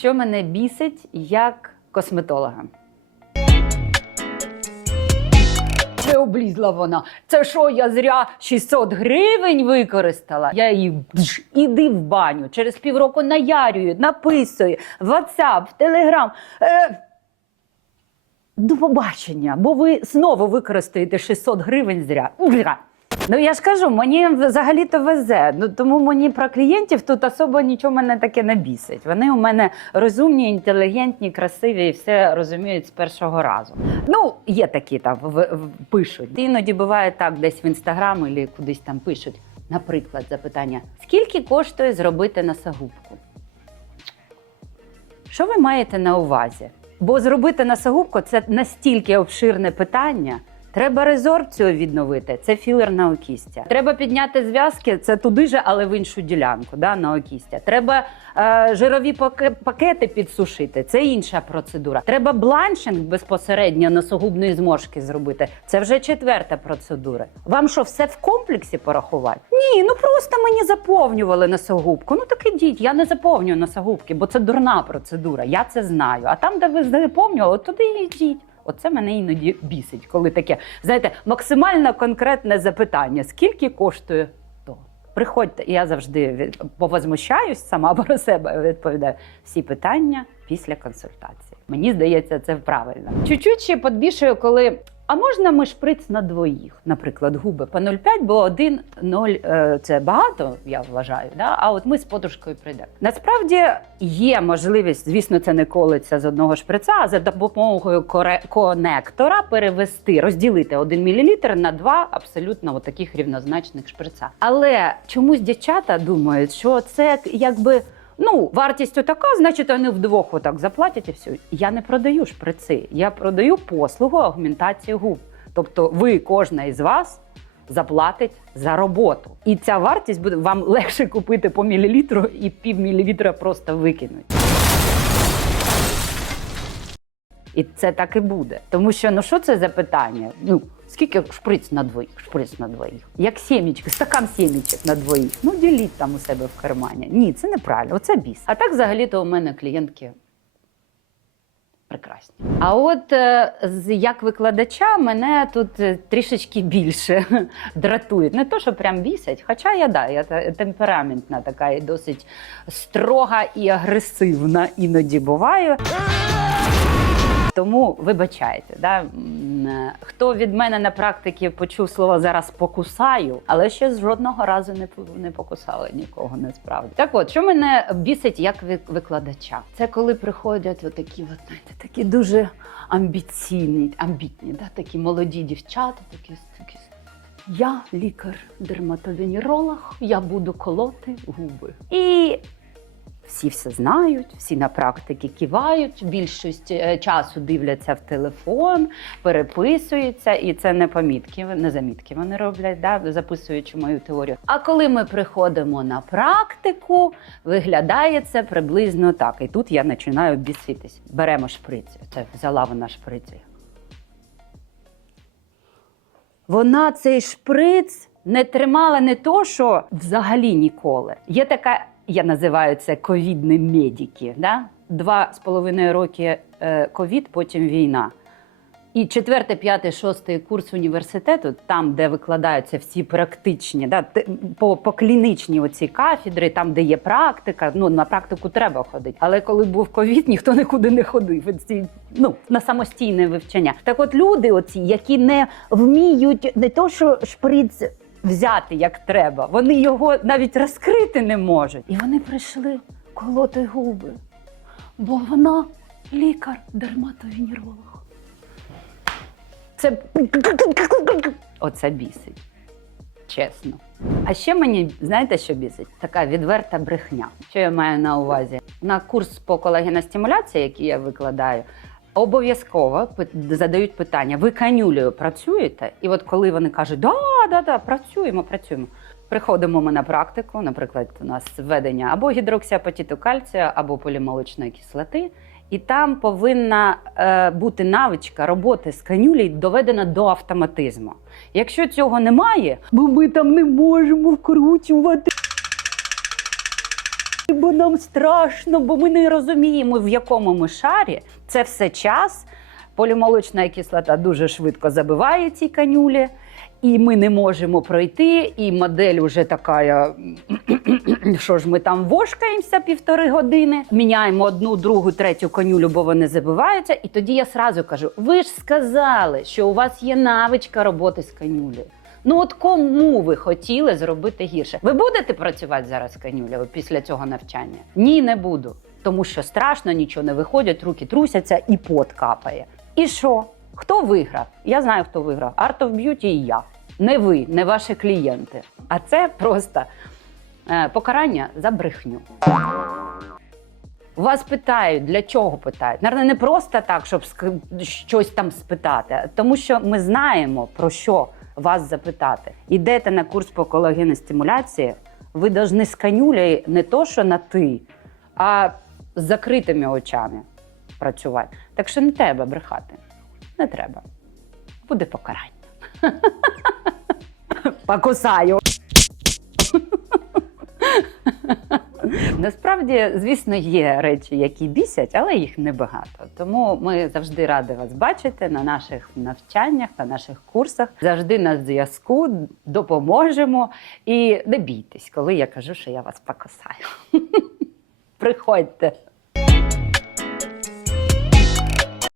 Що мене бісить як косметолога? Це облізла вона. Це що, я зря 600 гривень використала? Я її бж, іди в баню. Через півроку наярюю, написую в WhatsApp, Telegram. Е, до побачення, бо ви знову використаєте 600 гривень зря. Ну я ж кажу, мені взагалі-то везе. Ну тому мені про клієнтів тут особо нічого мене таке не бісить. Вони у мене розумні, інтелігентні, красиві і все розуміють з першого разу. Ну, є такі там в, в- пишуть. Іноді буває так, десь в інстаграм або кудись там пишуть. Наприклад, запитання: скільки коштує зробити носогубку? Що ви маєте на увазі? Бо зробити носогубку це настільки обширне питання. Треба резорбцію відновити, це філерна окістя. Треба підняти зв'язки, це туди же, але в іншу ділянку, да, на окістя. Треба е, жирові паке- пакети підсушити, це інша процедура. Треба бланшинг безпосередньо носогубної зморшки зробити. Це вже четверта процедура. Вам що, все в комплексі порахувати? Ні, ну просто мені заповнювали носогубку. Ну так ідіть, я не заповнюю носогубки, бо це дурна процедура. Я це знаю. А там, де ви заповнювали, туди йдіть. Оце мене іноді бісить, коли таке, знаєте, максимально конкретне запитання: скільки коштує то? Приходьте, я завжди повозмущаюсь сама про себе відповідаю всі питання після консультації. Мені здається, це правильно. Чуть-чуть ще подбішую, коли. А можна ми шприц на двоїх, наприклад, губи по 0,5, бо 1 0 е, це багато, я вважаю. Да? А от ми з подружкою прийдемо. Насправді є можливість, звісно, це не колиться з одного шприца, а за допомогою конектора перевести, розділити 1 мл на два абсолютно таких рівнозначних шприца. Але чомусь дівчата думають, що це якби. Ну, вартістю така, значить, вони вдвох отак заплатять і все. Я не продаю шприци, я продаю послугу агментації губ. Тобто, ви, кожна із вас, заплатить за роботу. І ця вартість буде вам легше купити по мілілітру і пів мілілітра просто викинуть. І це так і буде. Тому що ну що це за питання? Ну скільки шприц на двоїх? Шприц на двоїх. Як сімічки, стакан сімічок на двоїх. Ну діліть там у себе в кармані. Ні, це неправильно, оце біс. А так взагалі-то у мене клієнтки прекрасні. А от е, як викладача мене тут е, трішечки більше дратують. Не то, що прям бісять, хоча я да, я темпераментна така і досить строга і агресивна іноді буваю. Тому вибачайте, да? е, хто від мене на практиці почув слово зараз покусаю, але ще з жодного разу не, не покусали нікого насправді. Так от, що мене бісить як викладача? Це коли приходять отакі, от, знаєте, такі дуже амбіційні, амбітні, да? такі молоді дівчата, такі, такі. Я лікар-дерматовенеролог, я буду колоти губи. І всі все знають, всі на практиці кивають, більшість е, часу дивляться в телефон, переписуються, і це не помітки, не замітки вони роблять, да, записуючи мою теорію. А коли ми приходимо на практику, виглядає це приблизно так. І тут я починаю біситись. Беремо шприці. Це взяла вона шприці. Вона цей шприц не тримала не то, що взагалі ніколи. Є така, я називаю це ковідні медики. Да? Два з половиною роки е, ковід, потім війна. І четвертий, п'ятий, шостий курс університету, там, де викладаються всі практичні, да, по, по клінічні оці кафедри, там, де є практика, ну на практику треба ходити. Але коли був ковід, ніхто нікуди не ходив. Ці, ну, на самостійне вивчення. Так от люди, оці, які не вміють не то, що шприц взяти як треба, вони його навіть розкрити не можуть. І вони прийшли колоти губи, бо вона лікар-дерматовенеролог. Це оце бісить. Чесно. А ще мені, знаєте, що бісить? Така відверта брехня. Що я маю на увазі? На курс по колагеностимуляції, який я викладаю, обов'язково задають питання: ви канюлею працюєте? І от коли вони кажуть, да, да, да, працюємо, працюємо. Приходимо ми на практику, наприклад, у нас введення або гідроксіапатиту кальція, або полімолочної кислоти. І там повинна е, бути навичка роботи з канюлею доведена до автоматизму. Якщо цього немає, бо ми там не можемо вкручувати. Бо нам страшно, бо ми не розуміємо, в якому ми шарі. Це все час. Полімолочна кислота дуже швидко забиває ці канюлі, і ми не можемо пройти. І модель уже така, що ж ми там вошкаємося півтори години, міняємо одну, другу, третю конюлю, бо вони забиваються. І тоді я сразу кажу: ви ж сказали, що у вас є навичка роботи з канюлею. Ну от кому ви хотіли зробити гірше? Ви будете працювати зараз з канюлею після цього навчання? Ні, не буду. Тому що страшно, нічого не виходять, руки трусяться і пот капає. І що? Хто виграв? Я знаю, хто виграв. Art of Beauty і я. Не ви, не ваші клієнти. А це просто е, покарання за брехню. Вас питають, для чого питають? Наверно, не просто так, щоб щось там спитати, тому що ми знаємо про що вас запитати. Ідете на курс по колагенній стимуляції, ви повинні з канюлею не то, що на ти, а з закритими очами працювати. Так що не треба брехати. Не треба. Буде покарання. Покусаю. Насправді, звісно, є речі, які бісять, але їх небагато. Тому ми завжди раді вас бачити на наших навчаннях, та наших курсах. Завжди на зв'язку допоможемо. І не бійтесь, коли я кажу, що я вас покосаю. Приходьте.